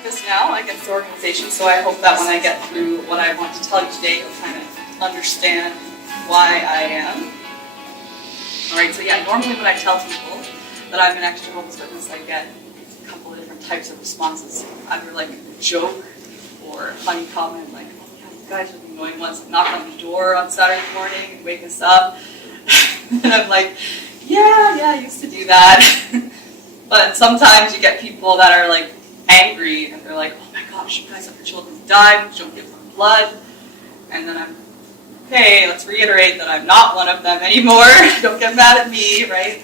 to this now, like it's the organization, so I hope that when I get through what I want to tell you today, you'll kind of understand why I am. Alright, so yeah, normally when I tell people that I'm an ex-Jehovah's Witness, I get a couple of different types of responses. Either like a joke or a funny comment like, oh yeah, you guys are the annoying ones that knock on the door on Saturday morning and wake us up. And I'm like, yeah, I used to do that. But sometimes you get people that are like angry and they're like, oh my gosh, you guys have your children died, you don't give them blood. And then I'm, okay, let's reiterate that I'm not one of them anymore. Don't get mad at me, right?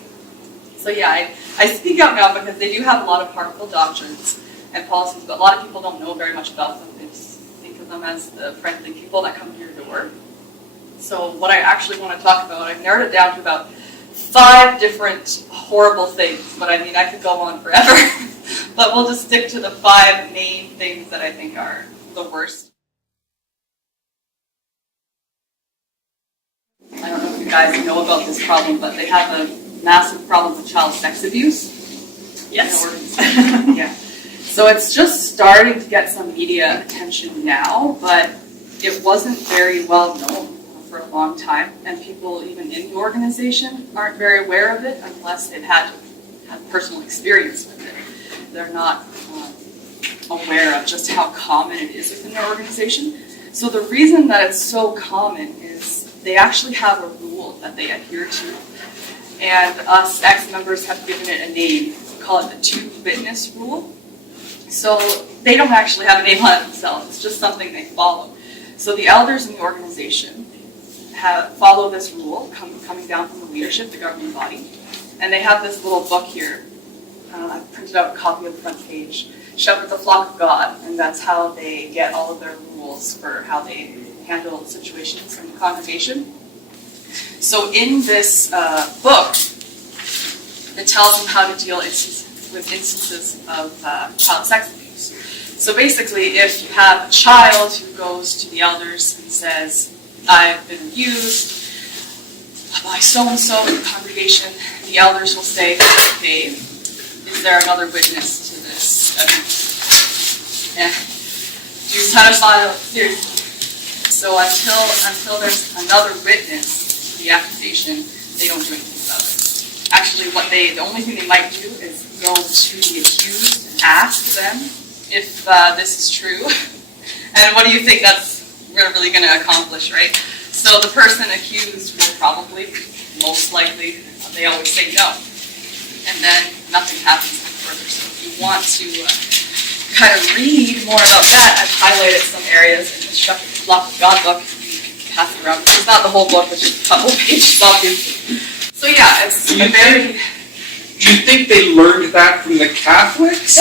So yeah, I speak out now because they do have a lot of harmful doctrines and policies, but a lot of people don't know very much about them. They just think of them as the friendly people that come to your door. So what I actually want to talk about, I've narrowed it down to about 5 different horrible things, but I mean, I could go on forever. But we'll just stick to the 5 main things that I think are the worst. I don't know if you guys know about this problem, but they have a massive problem with child sex abuse. Yes. Yeah. So it's just starting to get some media attention now, but it wasn't very well known for a long time, and people even in the organization aren't very aware of it unless they've had personal experience with it. They're not aware of just how common it is within their organization. So the reason that it's so common is they actually have a rule that they adhere to, and us ex-members have given it a name. We call it the 2-witness rule. So they don't actually have a name on it themselves, it's just something they follow. So the elders in the organization follow this rule, coming down from the leadership, the governing body, and they have this little book here. I printed out a copy of the front page, Shepherd the Flock of God, and that's how they get all of their rules for how they handle situations in the congregation. So in this book, it tells them how to deal with instances of child sex abuse. So basically, if you have a child who goes to the elders and says, I've been abused by so-and-so in the congregation, the elders will say, okay, is there another witness to this abuse? And do you satisfy seriously? So until there's another witness to the accusation, they don't do anything about it. Actually, the only thing they might do is go to the accused and ask them if this is true. And what do you think we're really going to accomplish, right? So the person accused will probably, most likely, they always say no. And then nothing happens further. So if you want to kind of read more about that, I've highlighted some areas in the Shepherd the Flock of God book. You can pass it around. It's not the whole book, it's just a couple pages, obviously. So yeah, it's a very... Do you think they learned that from the Catholics?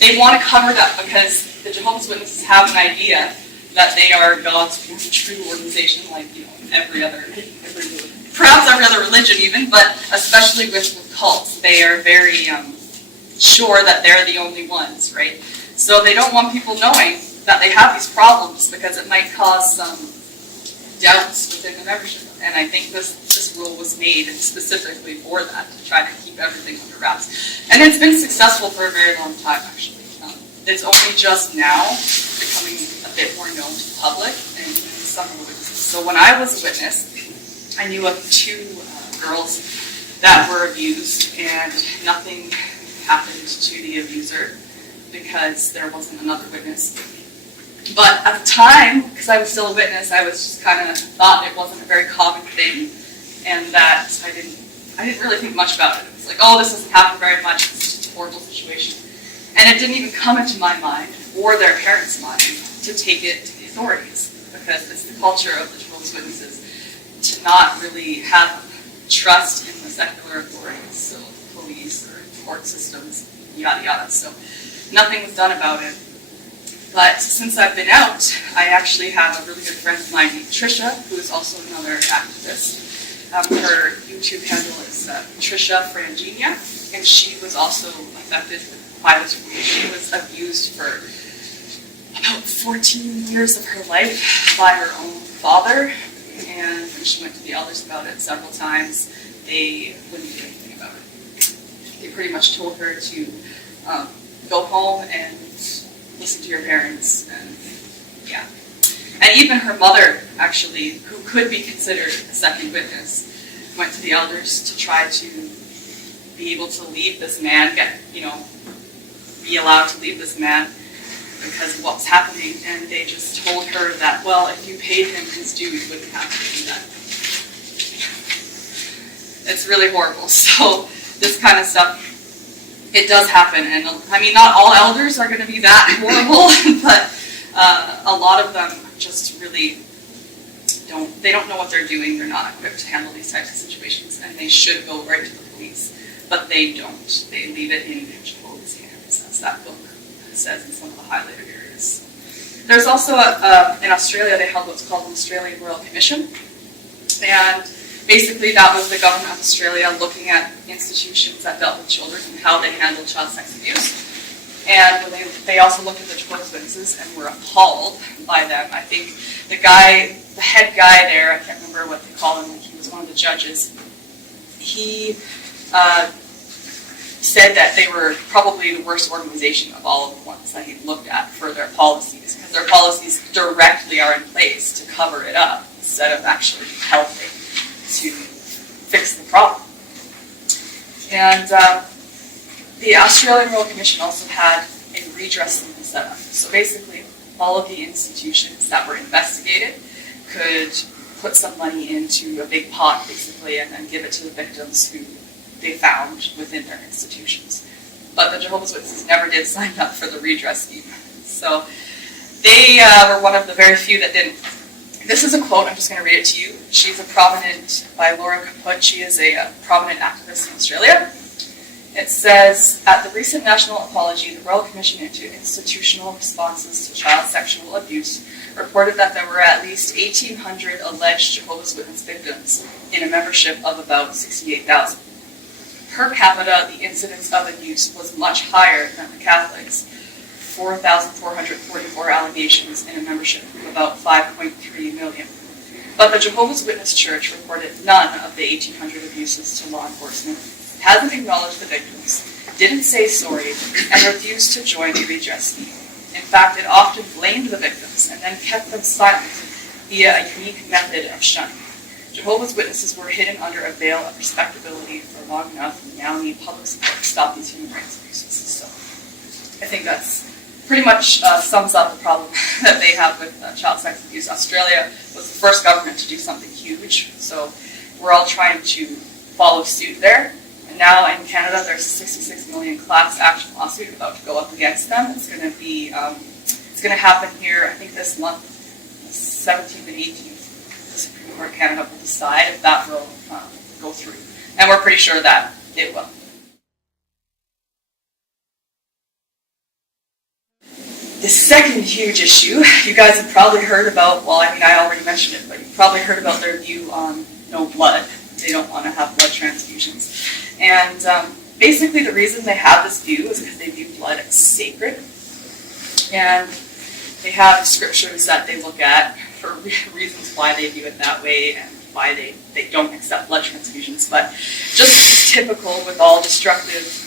They want to cover that because the Jehovah's Witnesses have an idea that they are God's true organization, like every other religion even, but especially with cults, they are very sure that they're the only ones, right? So they don't want people knowing that they have these problems because it might cause some doubts within the membership. And I think this rule was made specifically for that, to try to keep everything under wraps. And it's been successful for a very long time, actually. It's only just now becoming a bit more known to the public and some of the witnesses. So when I was a witness, I knew of 2 girls that were abused, and nothing happened to the abuser because there wasn't another witness. But at the time, because I was still a witness, I was just kind of thought it wasn't a very common thing, and that I didn't really think much about it. It was like, oh, this doesn't happen very much, it's just a horrible situation. And it didn't even come into my mind, or their parents' mind, to take it to the authorities, because it's the culture of the Jehovah's Witnesses to not really have trust in the secular authorities, so police or court systems, yada yada. So nothing was done about it. But since I've been out, I actually have a really good friend of mine named Trisha, who is also another activist. Her YouTube handle is Trisha Frangina, and she was also affected by this rule. She was abused for about 14 years of her life by her own father, and when she went to the elders about it several times, they wouldn't do anything about it. They pretty much told her to go home and listen to your parents, and yeah. And even her mother, actually, who could be considered a second witness, went to the elders to try to be able to leave this man, be allowed to leave this man because of what was happening, and they just told her that, well, if you paid him his due, you wouldn't have to do that. It's really horrible. So this kind of stuff, it does happen, and I mean, not all elders are going to be that horrible, but a lot of them just really don't know what they're doing. They're not equipped to handle these types of situations, and they should go right to the police, but they don't. They leave it in Jehovah's hands, as that book says in some of the highlighted areas. There's also, in Australia, they held what's called an Australian Royal Commission, and basically that was the government of Australia looking at institutions that dealt with children and how they handled child sex abuse. And when they also looked at the Jehovah's Witnesses and were appalled by them. I think the head guy there, I can't remember what they call him, he was one of the judges, he said that they were probably the worst organization of all of the ones that he looked at for their policies, because their policies directly are in place to cover it up instead of actually helping to fix the problem. And the Australian Royal Commission also had a redress system set up. So basically, all of the institutions that were investigated could put some money into a big pot, basically, and then give it to the victims who they found within their institutions. But the Jehovah's Witnesses never did sign up for the redress scheme. So they were one of the very few that didn't. This is a quote, I'm just going to read it to you. She's by Laura Kaput. She is a prominent activist in Australia. It says, at the recent national apology, the Royal Commission into Institutional Responses to Child Sexual Abuse reported that there were at least 1,800 alleged Jehovah's Witness victims in a membership of about 68,000. Per capita, the incidence of abuse was much higher than the Catholics, 4,444 allegations in a membership of about 5.3 million. But the Jehovah's Witness Church reported none of the 1,800 abuses to law enforcement, hasn't acknowledged the victims, didn't say sorry, and refused to join the redress scheme. In fact, it often blamed the victims and then kept them silent via a unique method of shunning. Jehovah's Witnesses were hidden under a veil of respectability for long enough and now need public support to stop these human rights abuses. So I think that's pretty much sums up the problem that they have with child sex abuse. Australia was the first government to do something huge, so we're all trying to follow suit there. And now in Canada, there's a 66 million class action lawsuit about to go up against them. It's going to be, it's going to happen here, I think this month, 17th and 18th. The Supreme Court of Canada will decide if that will go through. And we're pretty sure that it will. The second huge issue, you guys have probably heard about, well, I mean, I already mentioned it, but you've probably heard about their view on no blood. They don't want to have blood transfusions. And basically the reason they have this view is because they view blood as sacred. And they have scriptures that they look at for reasons why they view it that way and why they don't accept blood transfusions. But just typical with all destructive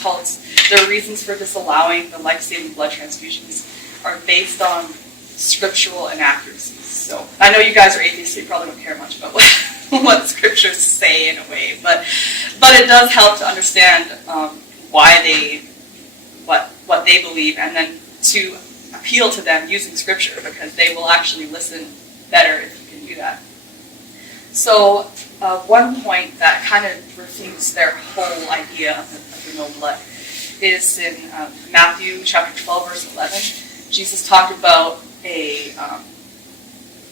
cults, their reasons for disallowing the life-saving blood transfusions are based on scriptural inaccuracies. So I know you guys are atheists, so you probably don't care much about what scriptures say in a way, but it does help to understand why what they believe, and then to appeal to them using scripture, because they will actually listen better if you can do that. So one point that kind of refutes their whole idea of the no blood is in Matthew chapter 12, verse 11. Jesus talked about a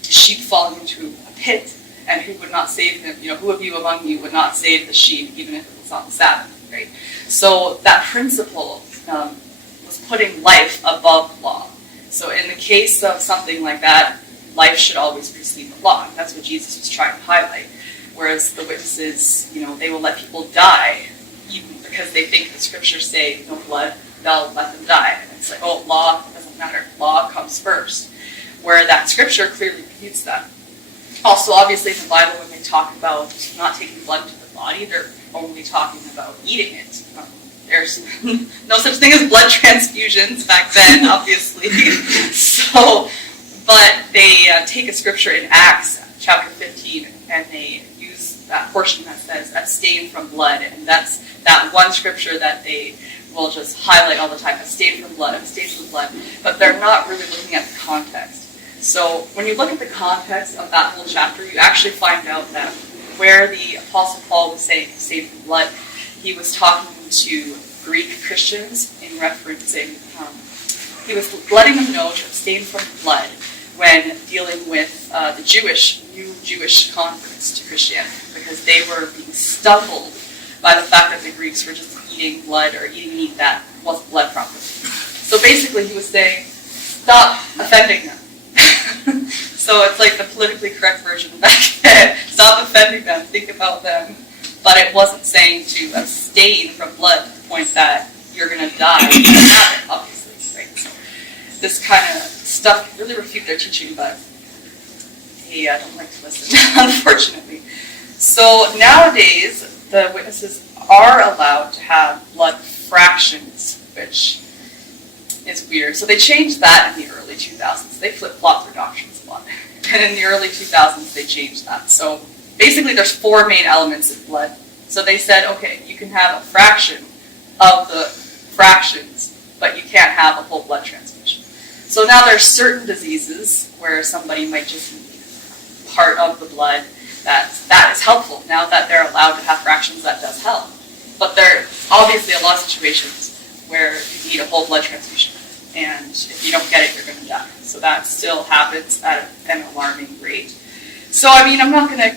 sheep falling into a pit, and who would not save him, who of you among you would not save the sheep even if it was on the Sabbath, right? So that principle was putting life above law. So in the case of something like that, life should always precede the law. That's what Jesus was trying to highlight. Whereas the witnesses, they will let people die, even because they think the scriptures say no blood, they'll let them die. And it's like, oh, law doesn't matter. Law comes first. Where that scripture clearly refutes that. Also, obviously, in the Bible, when they talk about not taking blood into the body, they're only talking about eating it. There's no such thing as blood transfusions back then, obviously. But they take a scripture in Acts chapter 15, and they use that portion that says abstain from blood, and that's that one scripture that they will just highlight all the time, abstain from blood, abstain from blood, but they're not really looking at the context. So when you look at the context of that whole chapter, you actually find out that where the Apostle Paul was saying abstain from blood, he was talking to Greek Christians in referencing, he was letting them know to abstain from blood when dealing with the new Jewish converts to Christianity, because they were being stumbled by the fact that the Greeks were just eating blood or eating meat that wasn't blood from them. So basically he was saying, stop offending them. So it's like the politically correct version back then. Stop offending them, think about them. But it wasn't saying to abstain from blood to the point that you're going to die. You can have it, obviously. Right? So this kind of stuff can really refute their teaching, but they don't like to listen, unfortunately. So nowadays, the witnesses are allowed to have blood fractions, which is weird. So they changed that in the early 2000s. They flip-flopped their doctrines a lot. And in the early 2000s, they changed that. So basically, there's 4 main elements in blood. So they said, okay, you can have a fraction of the fractions, but you can't have a whole blood transfusion. So now there's certain diseases where somebody might just need part of the blood that is helpful. Now that they're allowed to have fractions, that does help. But there are obviously a lot of situations where you need a whole blood transfusion. And if you don't get it, you're going to die. So that still happens at an alarming rate. So, I mean, I'm not going to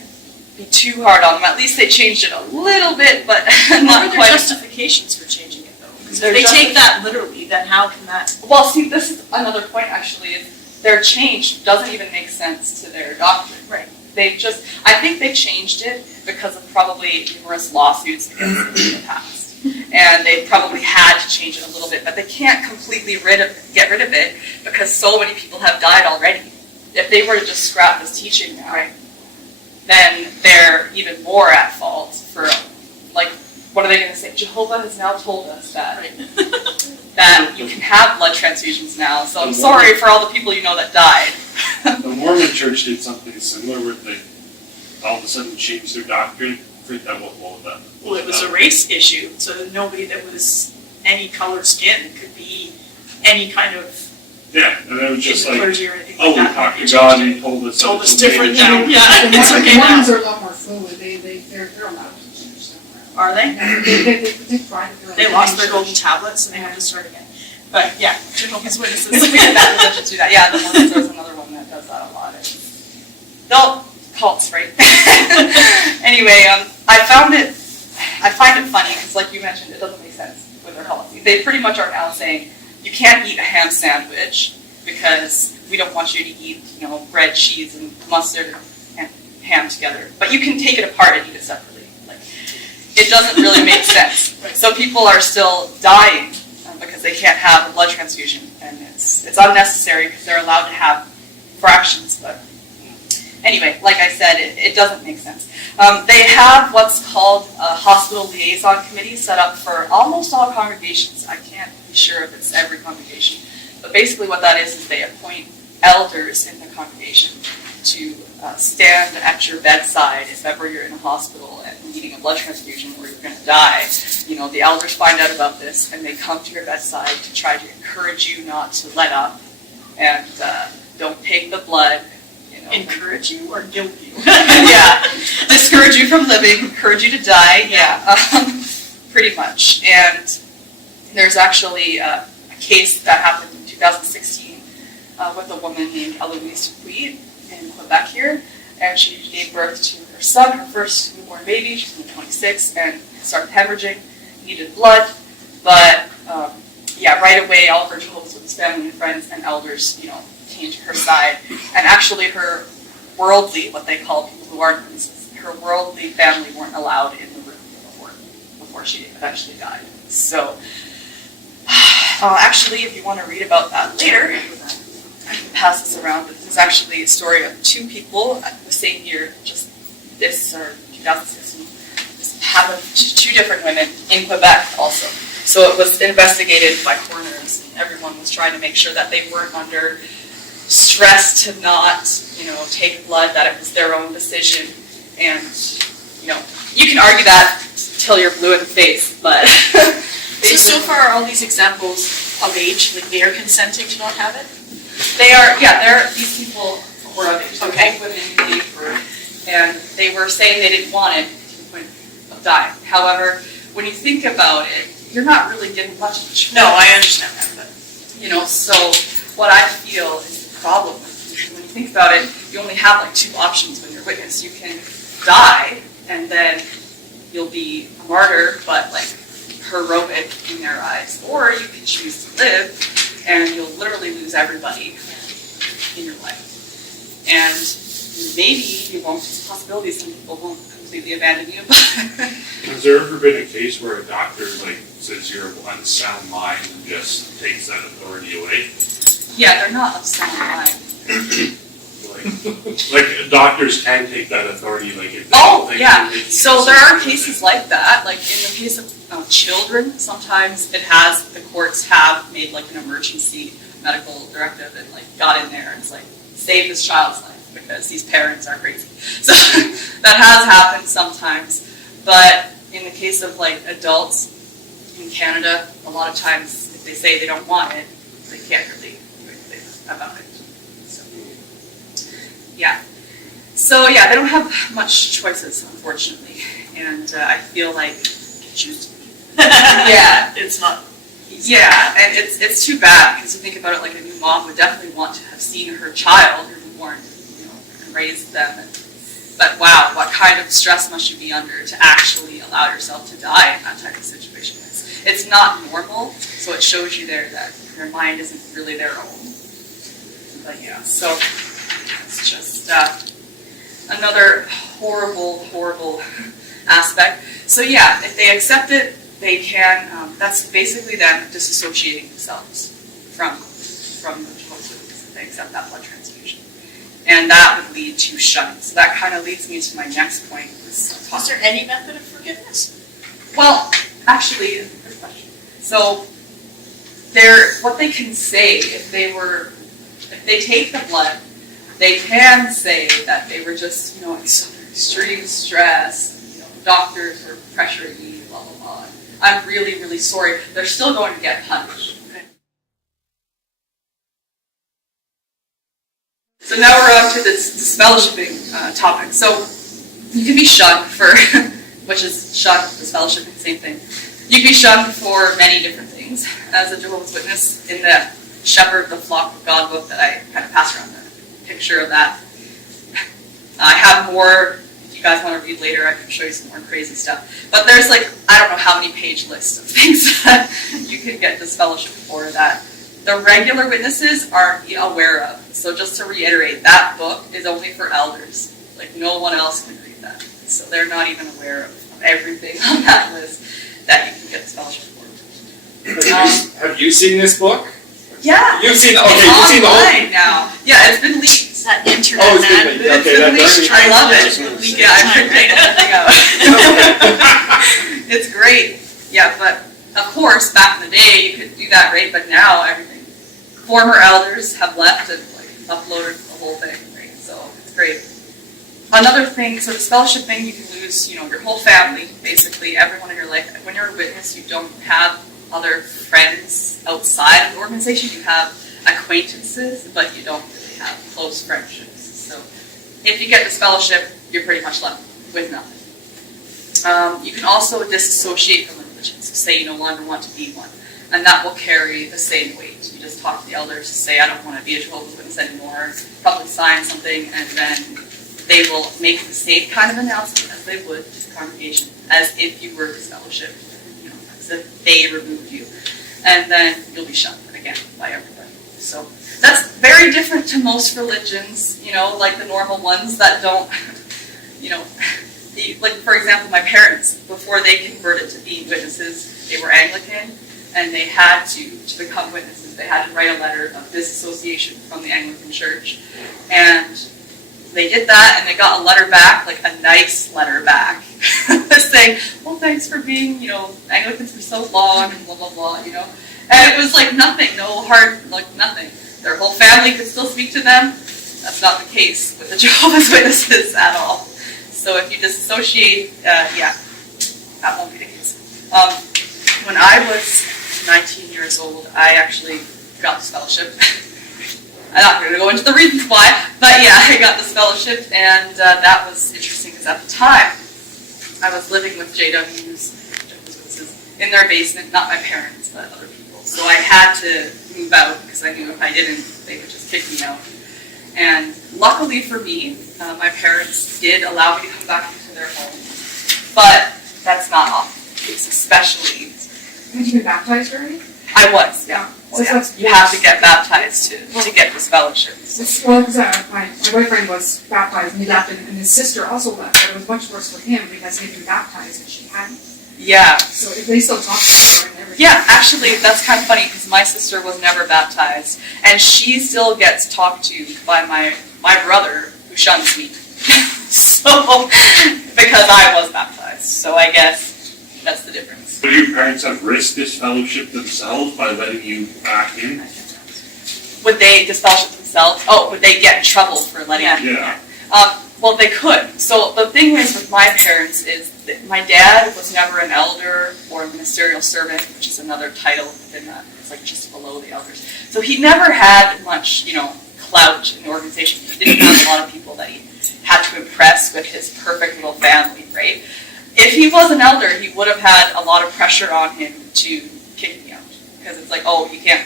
be too hard on them. At least they changed it a little bit, but not What are quite. their justifications for changing it, though? Because if they take that literally, then how can that... Well, see, this is another point, actually, is their change doesn't even make sense to their doctrine. Right. I think they changed it because of probably numerous lawsuits against them in the past. And they probably had to change it a little bit, but they can't completely get rid of it because so many people have died already. If they were to just scrap this teaching now, then they're even more at fault for, like, what are they going to say? Jehovah has now told us that that you can have blood transfusions now, so I'm sorry for all the people you know that died. The Mormon Church did something similar where they all of a sudden changed their doctrine. Well, it was a race issue, so nobody that was any color skin could be any kind of yeah, and it was just like, clergy or anything oh, like we that. talked to God and he told us different now. Yeah, it's The okay now. Mormons are a lot more fluid. They're allowed to change them around. Are they? They try to. They lost their golden tablets and they have to start again. But yeah, Jehovah's Witnesses. That religions do that. Yeah, the Mormons, there's another one that does that a lot. No, cults, right? Anyway, I find it funny because, like you mentioned, it doesn't make sense with their policy. They pretty much are now saying you can't eat a ham sandwich because we don't want you to eat, bread, cheese, and mustard and ham together. But you can take it apart and eat it separately. Like, it doesn't really make sense. So people are still dying because they can't have a blood transfusion, and it's unnecessary because they're allowed to have fractions. But anyway, like I said, it doesn't make sense. They have what's called a hospital liaison committee set up for almost all congregations. I can't be sure if it's every congregation. But basically what that is they appoint elders in the congregation to stand at your bedside if ever you're in a hospital and needing a blood transfusion or you're going to die. The elders find out about this and they come to your bedside to try to encourage you not to let up and don't take the blood. Encourage you or guilt you? Yeah, discourage you from living, encourage you to die. Yeah, pretty much. And there's actually a case that happened in 2016 with a woman named Eloise Dupuis in Quebec here, and she gave birth to her son, her first newborn baby. She's only 26 and started hemorrhaging, needed blood, but right away all of her Jehovah's Witness family and friends and elders, came to her side, and actually her worldly, what they call people who aren't witnesses, her worldly family weren't allowed in the room before she eventually died. So, actually, if you want to read about that later, I can pass this around, but this is actually a story of 2 people the same year, just this, or 2016, this happened to 2 different women in Quebec also. So it was investigated by coroners, and everyone was trying to make sure that they weren't under stress to not, take blood, that it was their own decision. And, you can argue that till you're blue in the face, but... So far, are all these examples of age, like they are consenting to not have it? These people were of age. Okay. Women gave birth, and they were saying they didn't want it to the point of dying. However, when you think about it, you're not really given much of a choice. No, I understand that, but... So what I feel is the problem when you think about it, you only have like 2 options when you're witness. You can die, and then you'll be a martyr, but like heroic in their eyes, or you can choose to live, and you'll literally lose everybody in your life. And maybe you won't. It's a possibility some people won't completely abandon you. Has there ever been a case where a doctor says you're of unsound mind and just takes that authority away? Yeah, they're not of sound mind. like doctors can take that authority, like if they Oh, don't think yeah. you're making So a there are decision. cases like that. Like in the case of children, sometimes the courts have made like an emergency medical directive and like got in there and it's like, save this child's life because these parents are crazy. So that has happened sometimes. But in the case of like adults in Canada, a lot of times if they say they don't want it, they can't really do anything about it. Yeah. So yeah, they don't have much choices, unfortunately, and I feel like choose. Yeah, It's not... yeah, and it's too bad because you think about it, like a new mom would definitely want to have seen her child, her newborn, and raised them. But wow, what kind of stress must you be under to actually allow yourself to die in that type of situation? It's not normal, so it shows you there that their mind isn't really their own. But yeah, so. It's just another horrible aspect. So yeah, if they accept it, they can, that's basically them disassociating themselves from the Jehovah's Witnesses if they accept that blood transfusion. And that would lead to shunning. So that kind of leads me to my next point. Is there any method of forgiveness? Well, actually, good question. So what they can say if they take the blood, they can say that they were just, under extreme stress, doctors were pressuring me, blah, blah, blah. I'm really, really sorry. They're still going to get punished. Okay? So now we're on to this disfellowshipping topic. So you can be shunned for, which is shunned, disfellowshipping, same thing. You can be shunned for many different things. As a Jehovah's Witness, in the Shepherd, the Flock of God book that I kind of passed around there. Picture of that. I have more, if you guys want to read later, I can show you some more crazy stuff. But there's I don't know how many page lists of things that you can get disfellowship for that the regular witnesses aren't aware of. So just to reiterate, that book is only for elders. No one else can read that. So they're not even aware of everything on that list that you can get disfellowship for. Have you seen this book? Yeah. You've seen, It's you've seen the whole... online now. Yeah, it's been leaked. It's that internet Oh, it's man. been leaked. Okay, It's been leaked. I love it. Leak Yeah, I time, printed right? everything out. It's great. Yeah, but of course, back in the day, you could do that, right? But now everything. Former elders have left and uploaded the whole thing, right? So it's great. Another thing, so this fellowship thing, you can lose, your whole family, basically, everyone in your life. When you're a witness, you don't have other friends outside of the organization. You have acquaintances, but you don't really have close friendships. So if you get this fellowship, you're pretty much left with nothing. You can also disassociate from the religion, so say you no longer want to be one, and that will carry the same weight. You just talk to the elders to say, I don't want to be a Jehovah's Witness anymore, probably sign something, and then they will make the same kind of announcement as they would to the congregation, as if you were disfellowshipped, as if they removed you. And then you'll be shunned again by everybody. So that's very different to most religions, like the normal ones that don't, for example, my parents, before they converted to being witnesses, they were Anglican, and they had to become witnesses, they had to write a letter of disassociation from the Anglican Church. And they did that, and they got a letter back, like a nice letter back, saying, well, thanks for being, Anglicans for so long, and blah, blah, blah, And it was like nothing, no hard, like nothing. Their whole family could still speak to them. That's not the case with the Jehovah's Witnesses at all. So if you disassociate, that won't be the case. When I was 19 years old, I actually got this fellowship. I'm not going to go into the reasons why, but yeah, I got this fellowship, and that was interesting because at the time, I was living with JWs, in their basement, not my parents, but other people. So I had to move out because I knew if I didn't, they would just kick me out. And luckily for me, my parents did allow me to come back into their home, but that's not often the case, especially. Had you been baptized already? I was, yeah. So that's- You have to get baptized to get this fellowship. Well, because my boyfriend was baptized and he left, and his sister also left, but it was much worse for him because he had been baptized and she hadn't. Yeah. So if they still talk to her and everything. Yeah, actually, that's kind of funny because my sister was never baptized, and she still gets talked to by my brother who shuns me. So, because I was baptized. So I guess that's the difference. Would your parents have risked this fellowship themselves by letting you back in? Would they disfellowship themselves? Oh, would they get in trouble for letting me? Yeah. Well, they could. So the thing is with my parents is that my dad was never an elder or a ministerial servant, which is another title within that. It's like just below the elders. So he never had much, clout in the organization. He didn't have a lot of people that he had to impress with his perfect little family, right? If he was an elder, he would have had a lot of pressure on him to kick me out. Because it's like, oh, you can't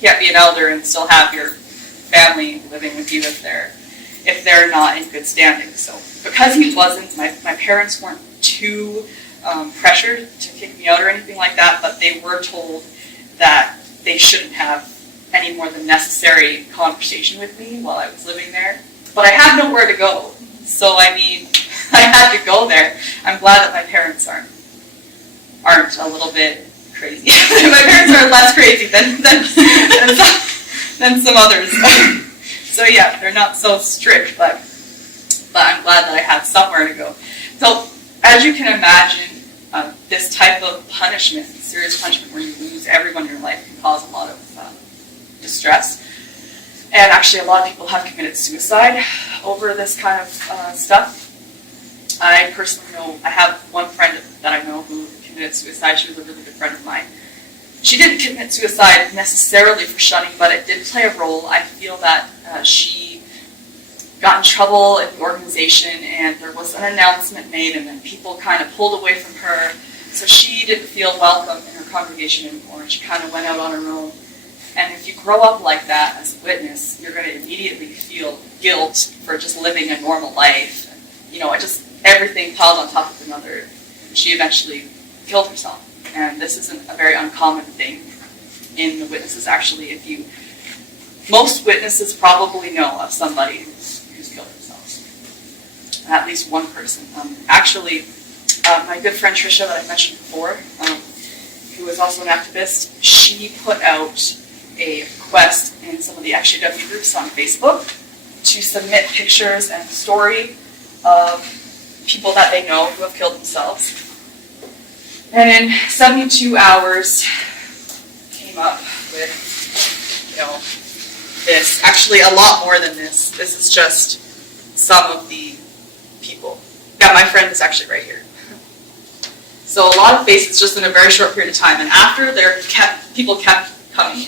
be an elder and still have your family living with you if they're not in good standing. So because he wasn't, my parents weren't too pressured to kick me out or anything like that, but they were told that they shouldn't have any more than necessary conversation with me while I was living there. But I had nowhere to go. So I had to go there. I'm glad that my parents aren't a little bit crazy. My parents are less crazy than some others. So yeah, they're not so strict, but I'm glad that I had somewhere to go. So as you can imagine, this type of punishment, serious punishment where you lose everyone in your life, can cause a lot of distress. And actually a lot of people have committed suicide over this kind of stuff. I personally know, I have one friend that I know who committed suicide. She was a really good friend of mine. She didn't commit suicide necessarily for shunning, but it did play a role. I feel that she got in trouble in the organization, and there was an announcement made, and then people kind of pulled away from her. So she didn't feel welcome in her congregation anymore, and she kind of went out on her own. And if you grow up like that as a witness, you're going to immediately feel guilt for just living a normal life. Everything piled on top of another. She eventually killed herself. And this isn't a very uncommon thing in the witnesses. Actually, most witnesses probably know of somebody who's killed themselves. At least one person. My good friend Tricia that I mentioned before, who is also an activist, she put out a request in some of the XJW groups on Facebook to submit pictures and story of people that they know who have killed themselves. And in 72 hours, came up with, this. Actually, a lot more than this. This is just some of the people. Yeah, my friend is actually right here. So a lot of faces just in a very short period of time. And after people kept coming.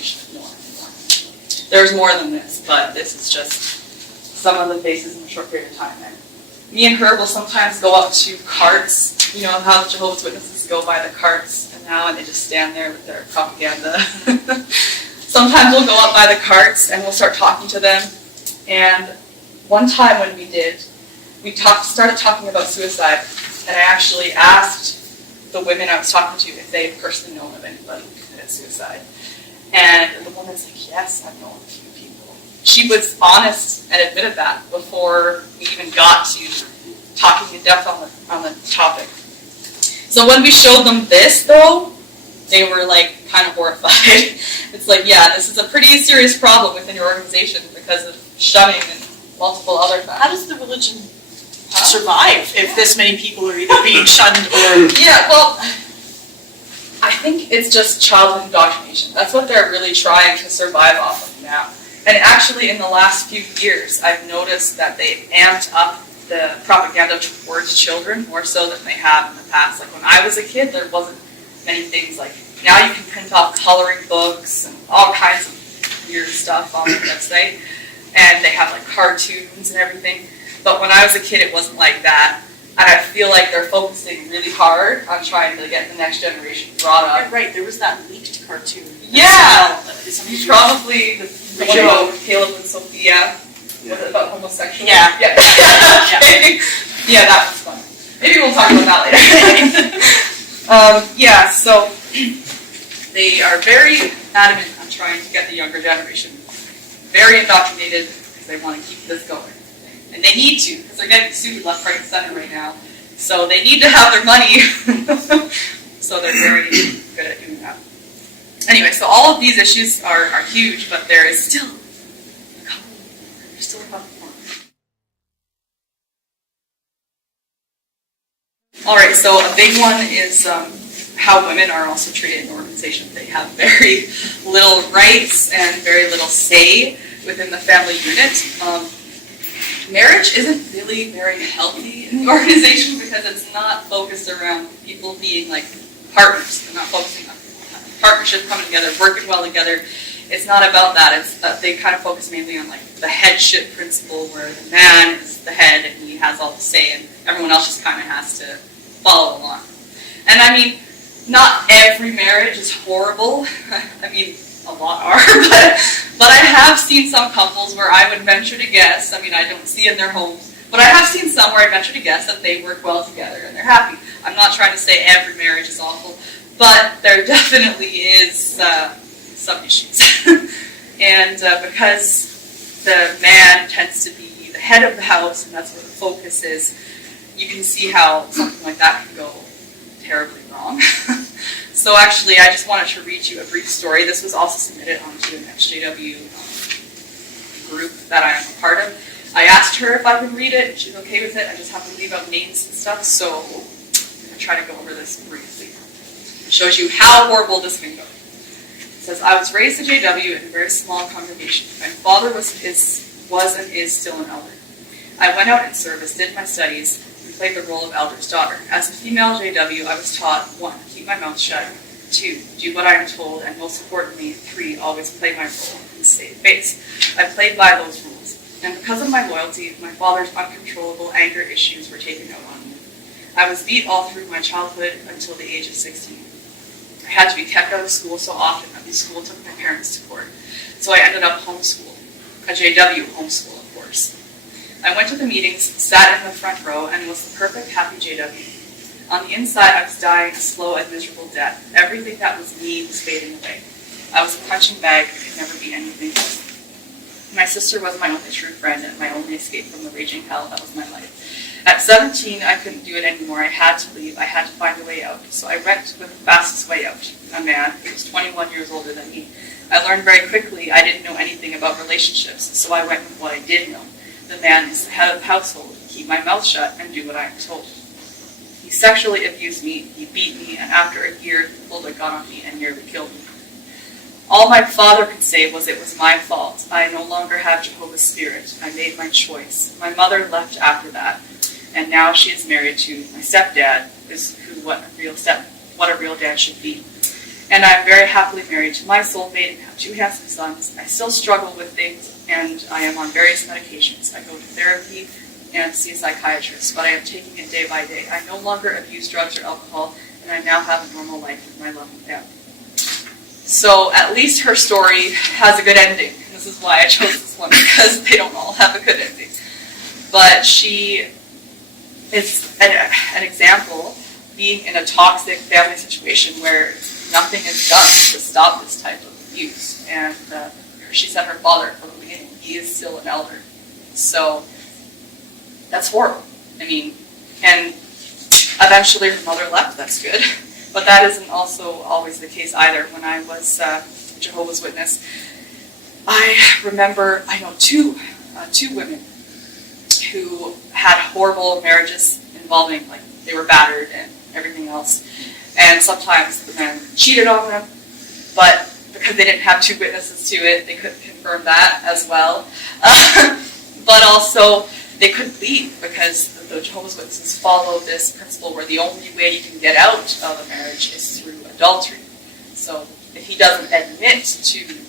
There's more than this, but this is just some of the faces in a short period of time. And me and her will sometimes go up to carts. You know how the Jehovah's Witnesses go by the carts now, and they just stand there with their propaganda. Sometimes we'll go up by the carts and we'll start talking to them. And one time when we did, we started talking about suicide, and I actually asked the women I was talking to if they had personally known of anybody who committed suicide. And the woman's like, yes, I've known a few people. She was honest and admitted that before we even got to talking in depth on the topic. So when we showed them this, though, they were like kind of horrified. It's like, yeah, this is a pretty serious problem within your organization because of shunning and multiple other How factors. does the religion survive if this many people are either being shunned or? Yeah, well, I think it's just childhood indoctrination. That's what they're really trying to survive off of now. And actually, in the last few years, I've noticed that they amped up the propaganda towards children more so than they have in the past. Like when I was a kid, there wasn't many things like, now you can print off coloring books and all kinds of weird stuff on the website. And they have like cartoons and everything. But when I was a kid, it wasn't like that. And I feel like they're focusing really hard on trying to get the next generation brought up. Right, there was that leaked cartoon. Yeah! Somebody Probably the one about Caleb and Sophia. Was it about homosexual? Yeah. Yeah. Okay. Yeah, that was fun. Maybe we'll talk about that later. Yeah, so they are very adamant on trying to get the younger generation very indoctrinated because they want to keep this going. And they need to, because they're getting sued left, right, and center right now. So they need to have their money. So they're very good at doing that. Anyway, so all of these issues are huge, but there is still a couple more. All right, so a big one is how women are also treated in organizations. They have very little rights and very little say within the family unit. Marriage isn't really very healthy in the organization because it's not focused around people being like partners. They're not focusing on partnership, coming together, working well together. It's not about that. It's that they kind of focus mainly on like the headship principle where the man is the head and he has all the say and everyone else just kind of has to follow along. And I mean, not every marriage is horrible. I mean, a lot are, but I have seen some couples where I would venture to guess, I mean, I don't see in their homes, but I have seen some where I venture to guess that they work well together and they're happy. I'm not trying to say every marriage is awful, but there definitely is some issues. And because the man tends to be the head of the house and that's where the focus is, you can see how something like that can go terribly wrong. So actually, I just wanted to read you a brief story. This was also submitted onto an XJW group that I am a part of. I asked her if I could read it, and she's okay with it. I just have to leave out names and stuff, so I'm going to try to go over this briefly. It shows you how horrible this can go. It says, I was raised a JW in a very small congregation. My father was and is still an elder. I went out in service, did my studies, and played the role of elder's daughter. As a female JW, I was taught, 1, keep my mouth shut, 2, do what I am told, and most importantly, 3, always play my role and save face. I played by those rules, and because of my loyalty, my father's uncontrollable anger issues were taken out on me. I was beat all through my childhood until the age of 16. I had to be kept out of school so often that the school took my parents to court, so I ended up homeschooled, a JW homeschool, of course. I went to the meetings, sat in the front row, and was the perfect happy JW. On the inside, I was dying a slow and miserable death. Everything that was me was fading away. I was a punching bag and could never be anything else. My sister was my only true friend and my only escape from the raging hell that was my life. At 17, I couldn't do it anymore. I had to leave. I had to find a way out. So I went with the fastest way out, a man who was 21 years older than me. I learned very quickly I didn't know anything about relationships, so I went with what I did know. The man is the head of the household, keep my mouth shut, and do what I am told. He sexually abused me, he beat me, and after a year, he pulled a gun on me and nearly killed me. All my father could say was it was my fault. I no longer have Jehovah's Spirit. I made my choice. My mother left after that, and now she is married to my stepdad, what a real dad should be. And I am very happily married to my soulmate and have 2 handsome sons. I still struggle with things, and I am on various medications. I go to therapy and see a psychiatrist, but I am taking it day by day. I no longer abuse drugs or alcohol, and I now have a normal life with my loving family. So at least her story has a good ending. And this is why I chose this one, because they don't all have a good ending. But she is an example, being in a toxic family situation where nothing is done to stop this type of abuse. And she said her father, from the beginning, he is still an elder. So that's horrible. I mean, and eventually her mother left, that's good. But that isn't also always the case either. When I was a Jehovah's Witness, I remember, I know two women who had horrible marriages involving, like, they were battered and everything else. And sometimes the men cheated on them, but because they didn't have two witnesses to it, they couldn't confirm that as well. But also, they couldn't leave because the Jehovah's Witnesses follow this principle where the only way you can get out of a marriage is through adultery. So if he doesn't admit to,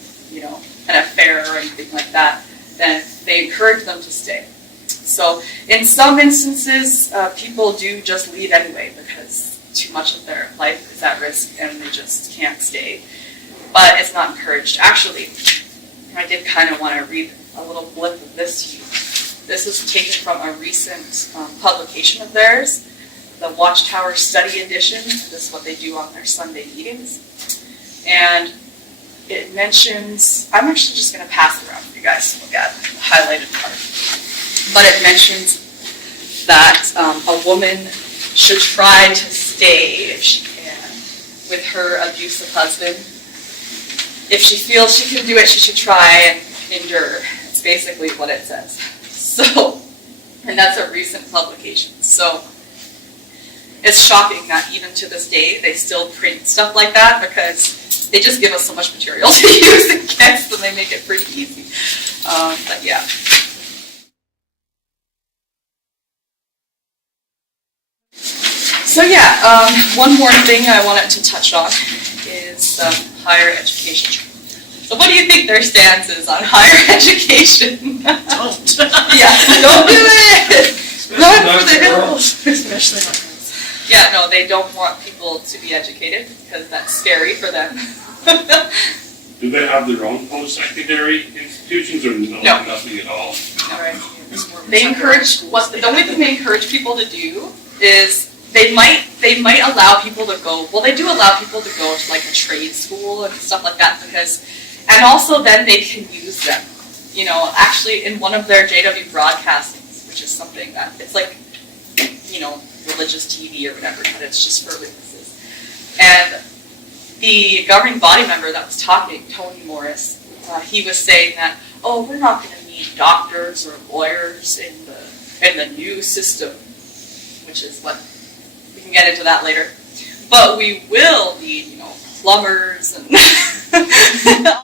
an affair or anything like that, then they encourage them to stay. So in some instances, people do just leave anyway because too much of their life is at risk and they just can't stay. But it's not encouraged. Actually, I did kind of want to read a little blip of this to you. This was taken from a recent publication of theirs, the Watchtower Study Edition. This is what they do on their Sunday meetings. And it mentions, I'm actually just going to pass it around for you guys to look at the highlighted part. But it mentions that a woman should try to stay, if she can, with her abusive husband. If she feels she can do it, she should try and endure. It's basically what it says. So, and that's a recent publication. So, it's shocking that even to this day, they still print stuff like that because they just give us so much material to use against them. They make it pretty easy. But yeah. So yeah, one more thing I wanted to touch on is higher education. So what do you think their stance is on higher education? Don't. Yeah, don't do it! Run for the hills! Especially not girls. Yeah, no, they don't want people to be educated because that's scary for them. Do they have their own post-secondary institutions or No. nothing at all? Alright. They encourage, the only thing they encourage people to do is they might allow people to go, well, they do allow people to go to like a trade school and stuff like that because, and also then they can use them. Actually in one of their JW broadcastings, which is something that, it's like, religious TV or whatever, but it's just for witnesses. And the governing body member that was talking, Tony Morris, he was saying that, oh, we're not going to need doctors or lawyers in the new system, which is what, we can get into that later. But we will need, plumbers and...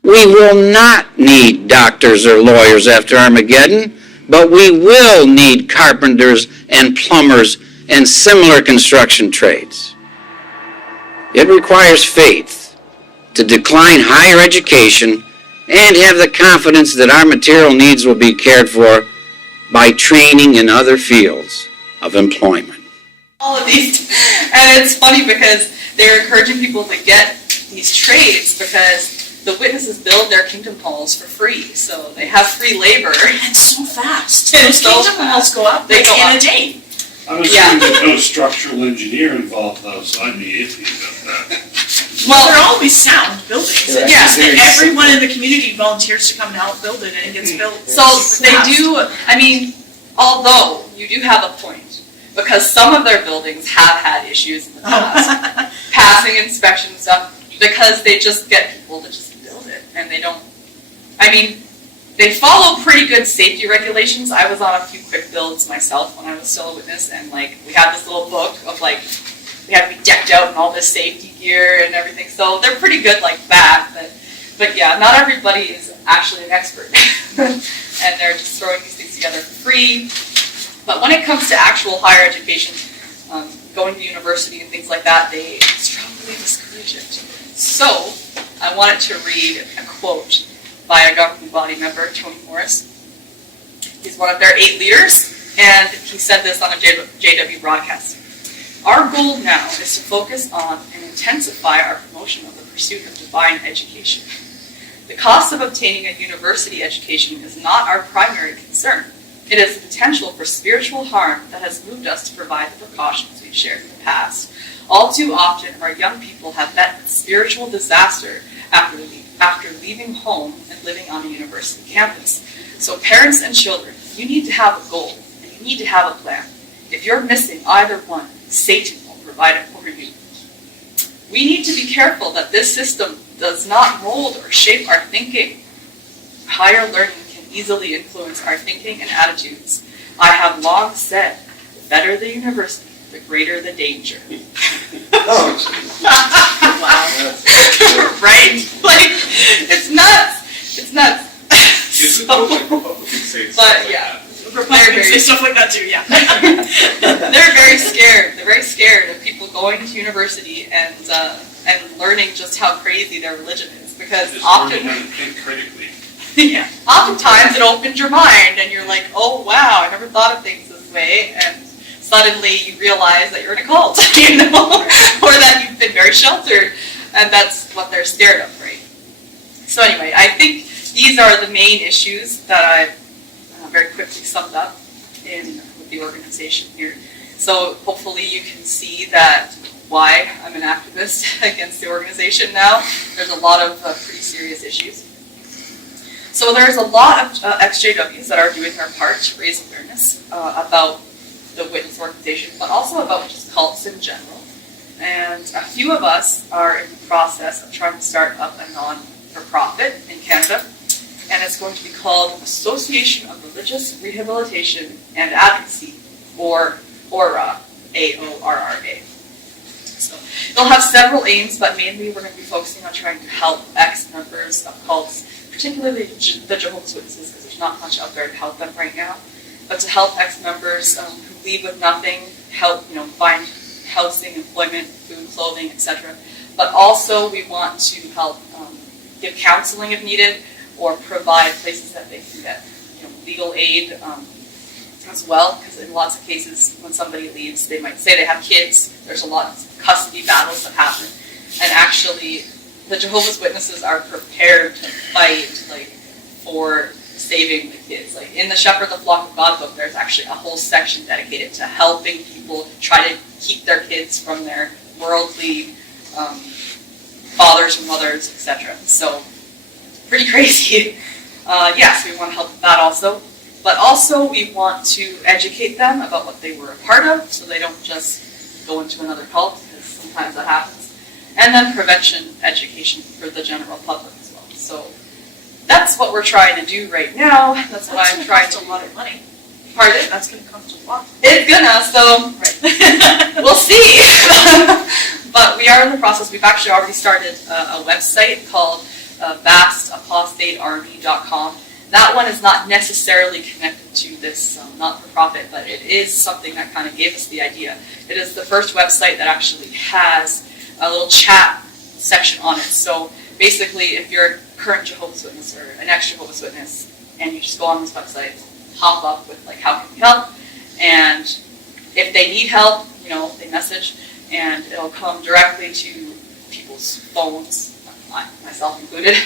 We will not need doctors or lawyers after Armageddon, but we will need carpenters and plumbers and similar construction trades. It requires faith to decline higher education and have the confidence that our material needs will be cared for by training in other fields of employment. All of these, and it's funny because they're encouraging people to get these trades because the witnesses build their kingdom halls for free, so they have free labor. And so fast. And Those so kingdom fast. halls go up They go in up. a day. I'm assuming there's no structural engineer involved though, so I'd be iffy about that. Well, they're always sound buildings. They're It's Yeah. just that everyone in the community volunteers to come and help build it, and it gets built. So super they fast. do, although you do have a point, because some of their buildings have had issues in the past, passing inspection stuff, because they just get people to just build it, and they don't, they follow pretty good safety regulations. I was on a few quick builds myself when I was still a witness, and we had this little book of we had to be decked out in all this safety gear and everything, so they're pretty good like that, but yeah, not everybody is actually an expert, and they're just throwing these things together for free. But when it comes to actual higher education, going to university and things like that, they strongly discourage it. So, I wanted to read a quote by a governing body member, Tony Morris. He's one of their 8 leaders, and he said this on a JW broadcast. Our goal now is to focus on and intensify our promotion of the pursuit of divine education. The cost of obtaining a university education is not our primary concern. It is the potential for spiritual harm that has moved us to provide the precautions we've shared in the past. All too often, our young people have met with spiritual disaster after leaving home and living on a university campus. So parents and children, you need to have a goal, and you need to have a plan. If you're missing either one, Satan will provide it for you. We need to be careful that this system does not mold or shape our thinking. Higher learning can easily influence our thinking and attitudes. I have long said, the better the university, the greater the danger. Oh, Right? Like, it's nuts. It's nuts. Is it though, like Republicans say stuff But, like yeah. that? Republicans say stuff like that too, yeah. They're very scared. They're very scared of people going to university and learning just how crazy their religion is, because Just often, learning how to think critically. yeah, oftentimes it opens your mind and you're like, oh wow, I never thought of things this way, and suddenly you realize that you're in a cult, you know, or that you've been very sheltered, and that's what they're scared of, right? So anyway, I think these are the main issues that I've very quickly summed up with the organization here. So hopefully you can see that why I'm an activist against the organization now. There's a lot of pretty serious issues. So there's a lot of XJWs that are doing their part to raise awareness about the Witness organization, but also about just cults in general. And a few of us are in the process of trying to start up a non-for-profit in Canada, and it's going to be called Association of Religious Rehabilitation and Advocacy, or AORRA, AORRA. So it'll have several aims, but mainly we're going to be focusing on trying to help ex-members of cults, particularly the Jehovah's Witnesses, because there's not much out there to help them right now, but to help ex-members who leave with nothing, help find housing, employment, food, clothing, etc. But also we want to help give counseling if needed, or provide places that they can get legal aid as well, because in lots of cases when somebody leaves, they might say they have kids. There's a lot of custody battles that happen, and actually the Jehovah's Witnesses are prepared to fight for saving the kids. Like in the Shepherd the Flock of God book, there's actually a whole section dedicated to helping people try to keep their kids from their worldly fathers and mothers, etc. So pretty crazy. Yes, we want to help with that also. But also we want to educate them about what they were a part of, so they don't just go into another cult, because sometimes that happens. And then prevention education for the general public as well. So that's what we're trying to do right now. That's what I'm trying to do. That's a lot of money. Pardon? That's going to cost a lot. It's gonna, so we'll see. But we are in the process. We've actually already started a website called vastapostatearmy.com. That one is not necessarily connected to this not-for-profit, but it is something that kind of gave us the idea. It is the first website that actually has a little chat section on it. So basically, if you're a current Jehovah's Witness or an ex-Jehovah's Witness, and you just go on this website, pop up with how can we help, and if they need help, they message, and it'll come directly to people's phones, myself included,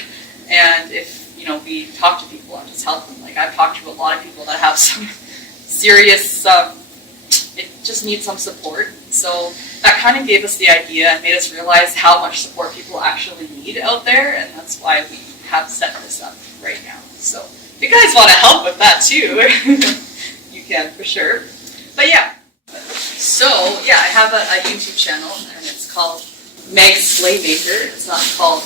and if we talk to people and just help them. I've talked to a lot of people that have some serious, it just needs some support. So that kind of gave us the idea and made us realize how much support people actually need out there, and that's why we have set this up right now. So if you guys want to help with that too, you can for sure. But yeah. So yeah, I have a YouTube channel, and it's called Meg Slaymaker. It's not called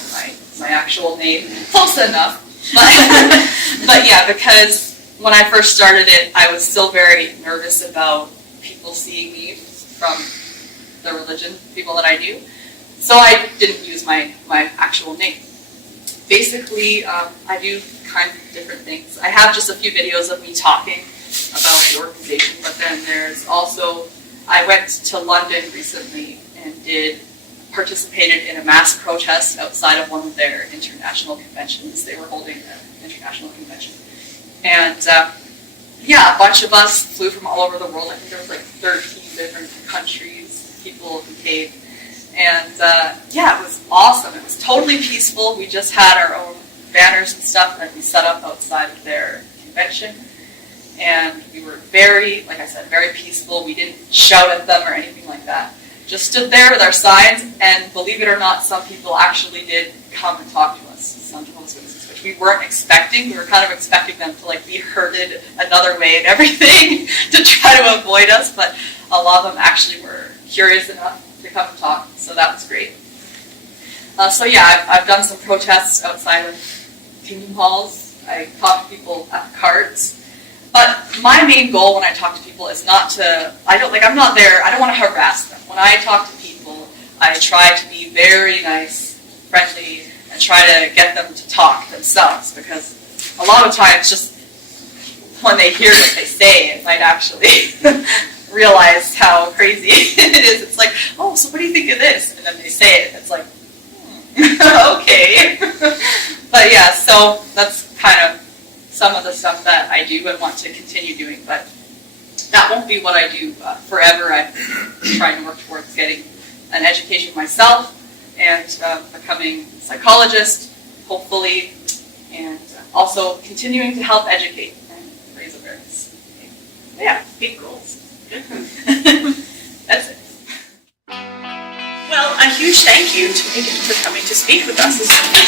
my actual name. Close enough. But yeah, because when I first started it, I was still very nervous about people seeing me from the religion, people that I knew. So I didn't use my actual name. Basically, I do kind of different things. I have just a few videos of me talking about the organization, but then there's also, I went to London recently and participated in a mass protest outside of one of their international conventions. They were holding an international convention. And a bunch of us flew from all over the world. I think there was 13 different countries, people who came. And it was awesome. It was totally peaceful. We just had our own banners and stuff that we set up outside of their convention. And we were very, like I said, very peaceful. We didn't shout at them or anything like that. Just stood there with our signs, and believe it or not, some people actually did come and talk to us, some Jehovah's Witnesses, which we weren't expecting. We were kind of expecting them to be herded another way and everything to try to avoid us, but a lot of them actually were curious enough to come and talk, so that was great. I've done some protests outside of kingdom halls. I talked to people at the carts. But my main goal when I talk to people is not to, I'm not there, I don't want to harass them. When I talk to people, I try to be very nice, friendly, and try to get them to talk themselves, because a lot of times just when they hear what they say, it might actually realize how crazy it is. It's like, oh, so what do you think of this? And then they say it, and it's like, okay. But yeah, so that's kind of some of the stuff that I do and want to continue doing, but that won't be what I do forever. I'm trying to work towards getting an education myself and becoming a psychologist, hopefully, and also continuing to help educate and raise awareness. Yeah, big goals. That's it. Well, a huge thank you to Megan for coming to speak with us this evening.